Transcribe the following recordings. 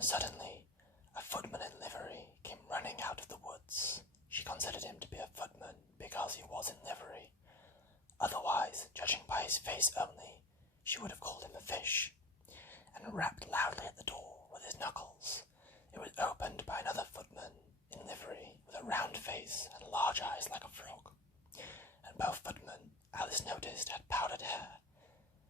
when suddenly a footman in livery came running out of the woods. She considered him to be a footman because he was in livery. Otherwise, judging by his face only, she would have called him a fish, and rapped loudly at the door with his knuckles. It was opened by another footman in livery with a round face and large eyes like a frog, and both footmen, Alice noticed, had powdered hair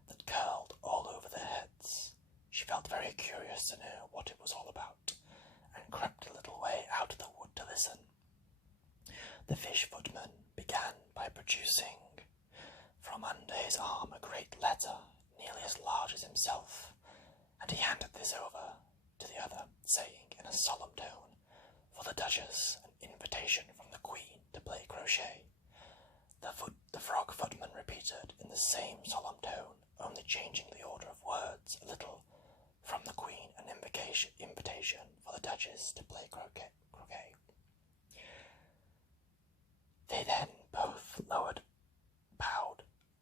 that curled all over their heads. She felt very curious to know what it was all about, and crept a little way out of the wood to listen. The fish footman began by producing from under his arm a great letter nearly as large as himself, and he handed this over to the other, saying in a solemn tone, "For the Duchess, an invitation from the Queen to play crochet." The frog footman repeated in the same solemn tone, only changing the order of words a little, "From the Queen, an invitation for the Duchess to play croquet." They then both bowed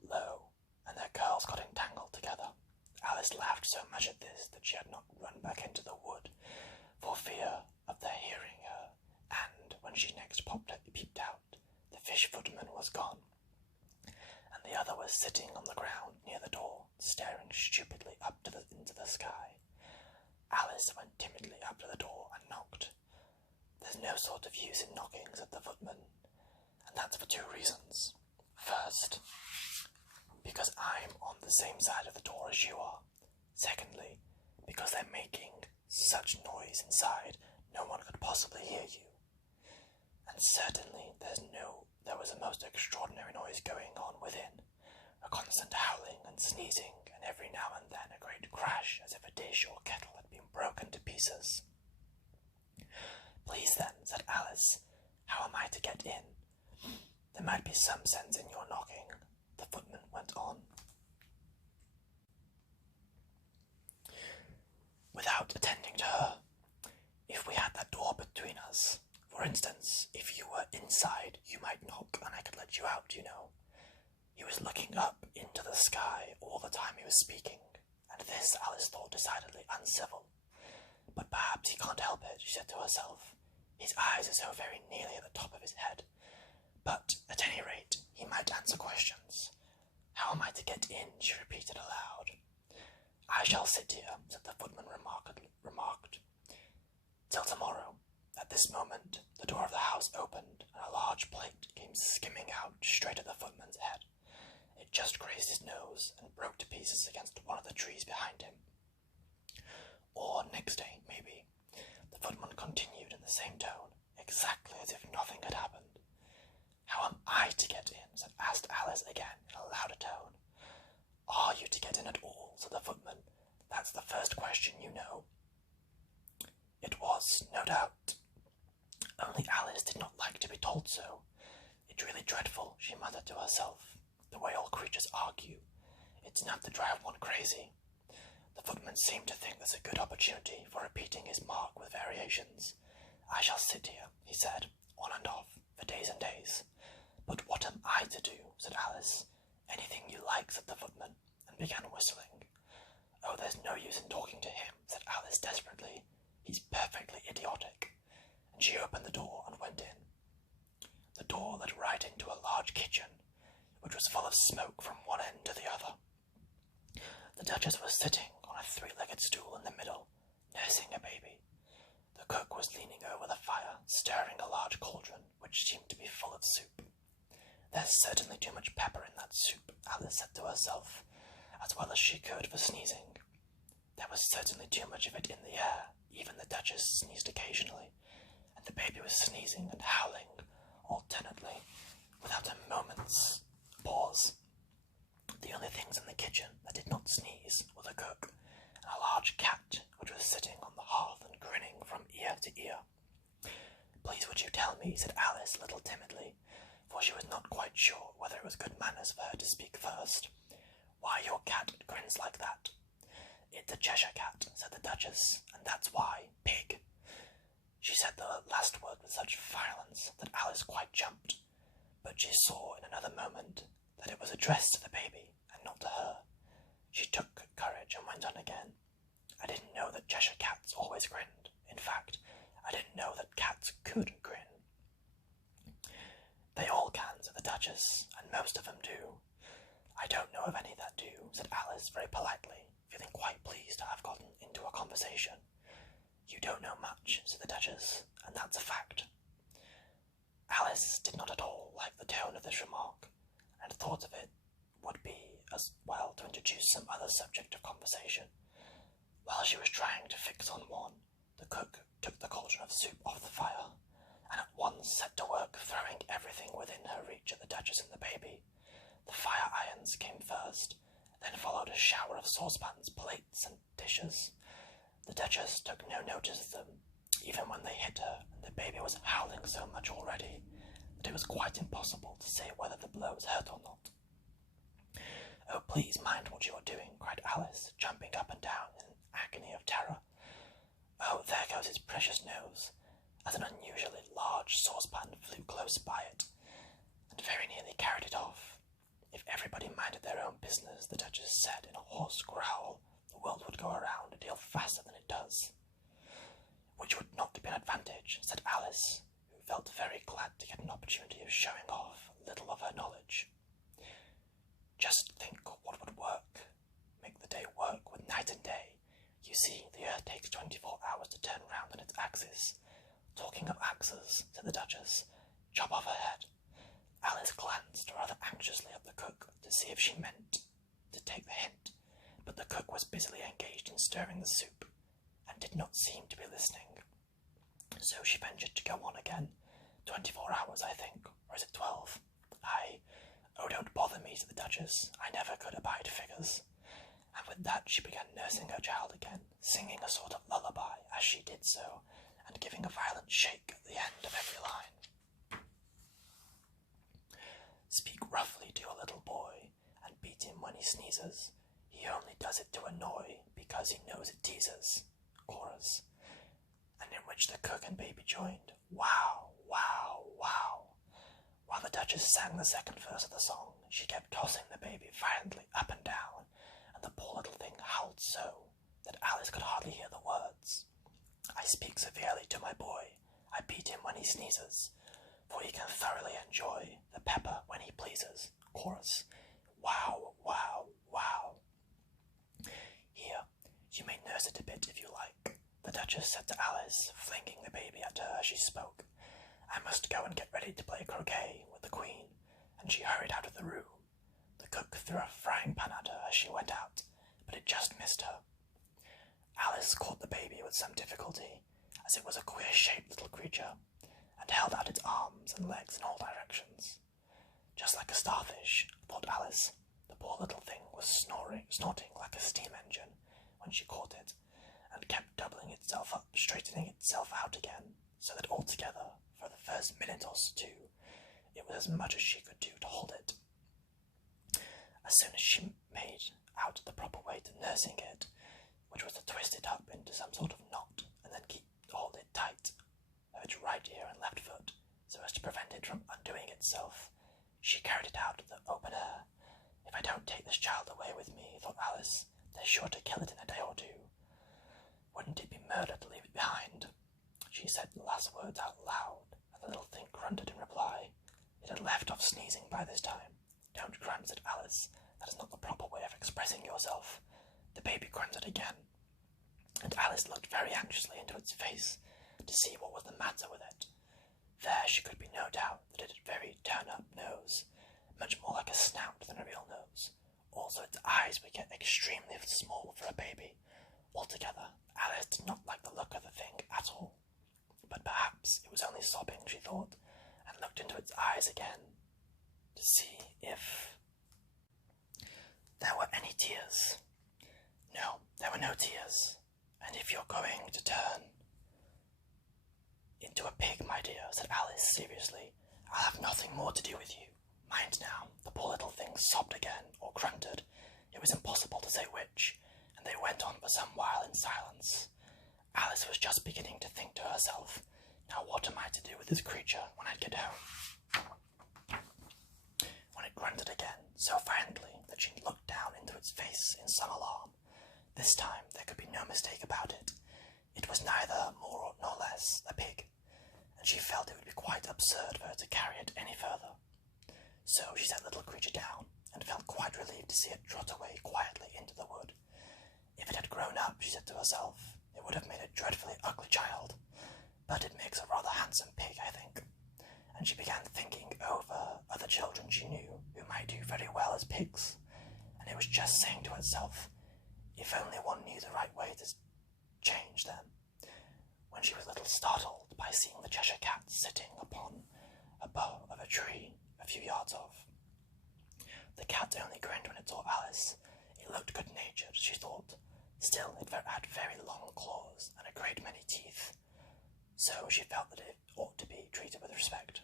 low, and their curls got entangled together. Alice laughed so much at this that she had not run back into the wood for fear of their hearing her, and when she next peeped out, the fish footman was gone, and the other was sitting on the ground near the door, staring stupidly up into the sky. Alice went timidly up to the door and knocked. "There's no sort of use in knocking," said the footman, "and that's for two reasons. First, because I'm on the same side of the door as you are. Secondly, because they're making such noise inside no one could possibly hear you. And certainly there was a most extraordinary noise going on within, a constant howling and sneezing, and every now and then a great crash as if a dish or kettle had been broken to pieces." "Please then," said Alice, "how am I to get in? There might be some sense in your knocking," the footman went on, without attending to her. "If we had that door between us, for instance, if you were inside, you might knock and I could let you out, you know." He was looking up into the sky all the time he was speaking, and this Alice thought decidedly uncivil. But perhaps he can't help it, she said to herself. His eyes are so very nearly at the top of his head. But, at any rate, he might answer questions. "How am I to get in?" she repeated aloud. "I shall sit here," said the footman remarked, "till tomorrow." At this moment, the door of the house opened, and a large plate came skimming out straight at the footman's head. It just grazed his nose and broke to pieces against one of the trees behind him. "Or next day, maybe," the footman continued in the same tone, exactly as if nothing had happened. "How am I to get in?" asked Alice again in a louder tone. "Are you to get in at all?" said the footman. "That's the first question, you know." It was, no doubt. Only Alice did not like to be told so. "It's really dreadful," she muttered to herself, "the way all creatures argue. It's enough to drive one crazy." The footman seemed to think this a good opportunity for repeating his mark with variations. "I shall sit here," he said, "on and off, for days and days." "But what am I to do?" said Alice. "Anything you like," said the footman, and began whistling. "Oh, there's no use in talking to him," said Alice desperately. "He's perfectly idiotic." And she opened the door and went in. The door led right into a large kitchen, which was full of smoke from one end to the other. The Duchess was sitting on a three-legged stool in the middle, nursing a baby. The cook was leaning over the fire, stirring a large cauldron, which seemed to be full of soup. "There's certainly too much pepper in that soup," Alice said to herself, as well as she could for sneezing. There was certainly too much of it in the air. Even the Duchess sneezed occasionally, and the baby was sneezing and howling alternately, without a moment's pause. The only things in the kitchen that did not sneeze were the cook and a large cat which was sitting on the hearth and grinning from ear to ear. "Please would you tell me," said Alice a little timidly, for she was not quite sure whether it was good manners for her to speak first, "why your cat grins like that?" "It's a Cheshire cat," said the Duchess, "and that's why. Pig." She said the last word with such violence that Alice quite jumped, but she saw in another moment that it was addressed to the baby and not to her. She took courage and went on again. "I didn't know that Cheshire cats always grinned. In fact, I didn't know that cats could grin. They all can, said the Duchess, and most of them do. I don't know of any that do, said Alice very politely, feeling quite pleased to have gotten into a conversation. You don't know much, said the Duchess, and that's a fact. Alice did not at all like the tone of this remark, and thought of it would be as well to introduce some other subject of conversation. While she was trying to fix on one, the cook took the cauldron of soup off the fire, and at once set to work throwing everything within her reach at the Duchess and the baby. The fire irons came first, then followed a shower of saucepans, plates, and dishes. The Duchess took no notice of them, even when they hit her, and the baby was howling so much already that it was quite impossible to say whether the blows hurt or not. Oh, please mind what you are doing, cried Alice, jumping up and down in an agony of terror. Oh, there goes his precious nose, as an unusually large saucepan flew close by it, and very nearly carried it off. If everybody minded their own business, the Duchess said in a hoarse growl, the world would go around a deal faster than it does. Which would not be an advantage, said Alice, who felt very glad to get an opportunity of showing off a little of her knowledge. Just think what would work. Make the day work with night and day. You see, the earth takes 24 hours to turn round on its axis. Talking of axes, said the Duchess, chop off her head. Alice glanced rather anxiously at the cook to see if she meant to take the hint, but the cook was busily engaged in stirring the soup, and did not seem to be listening. So she ventured to go on again. 24 hours, I think, or is it 12? Oh, don't bother me, said the Duchess. I never could abide figures. And with that she began nursing her child again, singing a sort of lullaby as she did so, and giving a violent shake at the end of every line. Speak roughly to your little boy, and beat him when he sneezes. He only does it to annoy, because he knows it teases. Chorus. And in which the cook and baby joined. Wow, wow, wow. While the Duchess sang the second verse of the song, she kept tossing the baby violently up and down, and the poor little thing howled so that Alice could hardly hear the words. I speak severely to my boy. I beat him when he sneezes, for he can thoroughly enjoy the pepper when he pleases. Chorus. Wow, wow, wow. Here, you may nurse it a bit if you like, the Duchess said to Alice, flinging the baby at her as she spoke. I must go and get ready to play croquet with the Queen, and she hurried out of the room. The cook threw a frying pan at her as she went out, but it just missed her. Alice caught the baby with some difficulty, as it was a queer-shaped little creature, and held out its arms and legs in all directions. Just like a starfish, thought Alice. The poor little thing was snorting like a steam engine when she caught it, and kept doubling itself up, straightening itself out again, so that altogether, for the first minute or two, it was as much as she could do to hold it. As soon as she made out the proper way to nursing it, which was to twist it up into some sort of knot, and then hold it tight of its right ear and left foot, so as to prevent it from undoing itself, she carried it out of the open air. If I don't take this child away with me, thought Alice, they're sure to kill it in a day or two. Wouldn't it be murder to leave it behind? She said the last words out loud, and the little thing grunted in reply. It had left off sneezing by this time. Don't grunt, said Alice. That is not the proper way of expressing yourself. The baby grunted again, and Alice looked very anxiously into its face to see what was the matter with it. There she could be no doubt that it had a very turn-up nose, much more like a snout than a real nose. Also its eyes would get extremely small for a baby. Altogether, Alice did not like the look of the thing at all. But perhaps it was only sobbing, she thought, and looked into its eyes again to see if there were any tears. No, there were no tears, and if you're going to turn into a pig, my dear, said Alice seriously, I'll have nothing more to do with you. Mind now, the poor little thing sobbed again, or grunted. It was impossible to say which, and they went on for some while in silence. Alice was just beginning to think to herself, now what am I to do with this creature when I get home? When it grunted again, so violently that she looked down into its face in some alarm. This time there could be no mistake about it. It was neither more nor less a pig, and she felt it would be quite absurd for her to carry it any further. So she set the little creature down, and felt quite relieved to see it trot away quietly into the wood. If it had grown up, she said to herself, it would have made a dreadfully ugly child, but it makes a rather handsome pig, I think. And she began thinking over other children she knew who might do very well as pigs, and it was just saying to herself, if only one knew the right way to change them, when she was a little startled by seeing the Cheshire Cat sitting upon a bough of a tree a few yards off. The cat only grinned when it saw Alice. It looked good-natured, she thought. Still, it had very long claws and a great many teeth, so she felt that it ought to be treated with respect.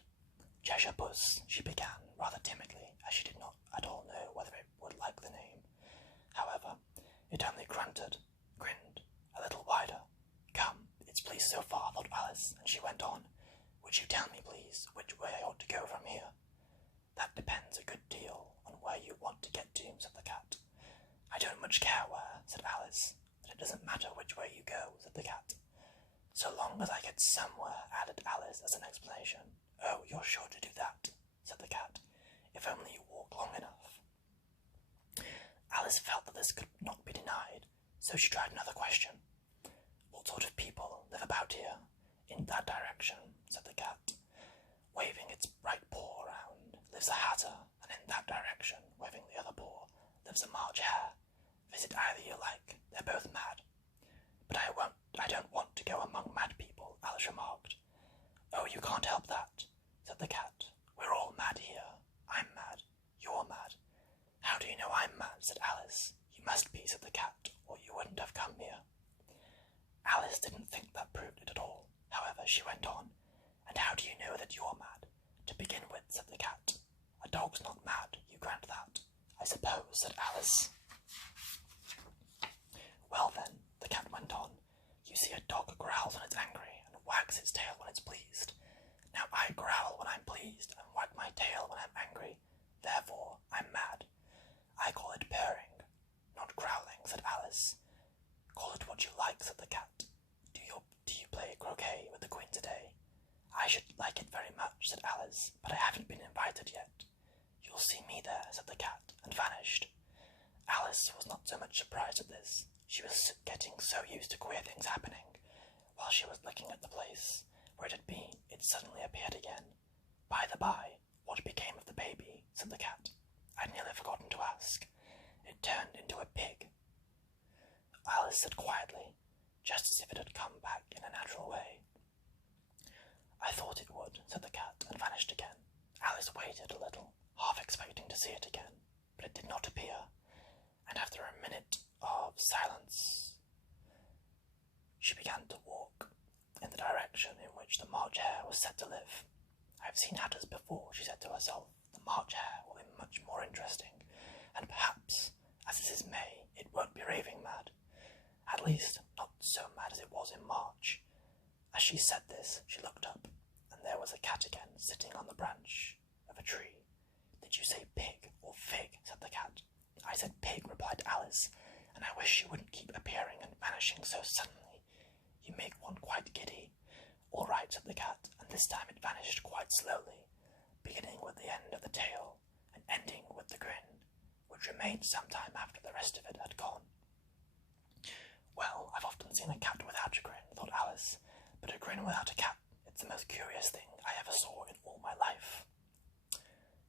Cheshire Puss, she began, rather timidly, as she did not at all know whether it would like the name. However, it only grinned a little wider. Come, it's pleased so far, thought Alice, and she went on. Would you tell me, please, which way I ought to go from here? That depends a good deal on where you want to get to, said the cat. I don't much care where, said Alice, but it doesn't matter which way you go, said the cat. So long as I get somewhere, added Alice as an explanation. Oh, you're sure to do that, said the cat, if only you walk long enough. Alice felt that this could not be denied, so she tried another question. What sort of people live about here? In that direction, said the cat, waving its right paw around, lives a hatter, and in that direction, waving the other paw, lives a March hare. Visit either you like, they're both mad. But I don't want to go among mad people, Alice remarked. Oh, you can't help that, said the cat. We're all mad here. I'm mad. You're mad. How do you know I'm mad, said Alice. You must be, said the cat, or you wouldn't have come here. Alice didn't think that proved it at all. However, she went on. And how do you know that you're mad? To begin with, said the cat. A dog's not mad, you grant that. I suppose, said Alice. Well then, the cat went on, you see a dog growls when it's angry and wags its tail when it's pleased. Now I growl when I'm pleased and wag my tail when I'm angry. Therefore, I'm mad. I call it purring, not growling, said Alice. Call it what you like, said the cat. Do you play croquet with the Queen today? I should like it very much, said Alice, but I haven't been invited yet. You'll see me there, said the cat, and vanished. Alice was not so much surprised at this. She was getting so used to queer things happening. While she was looking at the place where it had been, it suddenly appeared again. By the by, what became of the baby? Said the cat. I'd nearly forgotten to ask. It turned into a pig. Alice said quietly, just as if it had come back in a natural way. I thought it would, said the cat, and vanished again. Alice waited a little, half expecting to see it again, but it did not appear, and after a minute of silence, she began to walk in the direction in which the March hare was said to live. I've seen hatters before, she said to herself. The March hare will be much more interesting, and perhaps, as this is May, it won't be raving mad. At least, not so mad as it was in March. As she said this, she looked up, and there was a cat again, sitting on the branch of a tree. Did you say pig or fig? Said the cat. I said pig, replied Alice, and I wish you wouldn't keep appearing and vanishing so suddenly. You make one quite giddy. All right, said the cat, and this time it vanished quite slowly, beginning with the end of the tail and ending with the grin, which remained some time after the rest of it had gone. Well, I've often seen a cat without a grin, thought Alice, but a grin without a cat, it's the most curious thing I ever saw in all my life.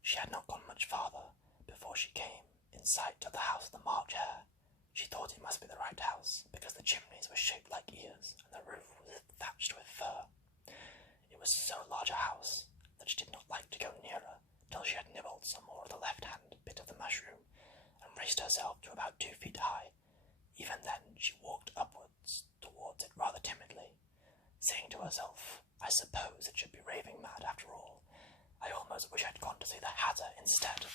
She had not gone much farther before she came in sight of the house of the March hare. She thought it must be the right house, because the chimneys were shaped like ears, and the roof was thatched with fur. It was so large a house that she did not like to go nearer till she had nibbled some more of the left-hand bit of the mushroom, and raised herself to about 2 feet high. Even then she walked upwards towards it rather timidly, saying to herself, I suppose it should be raving mad after all. I almost wish I'd gone to see the hatter instead.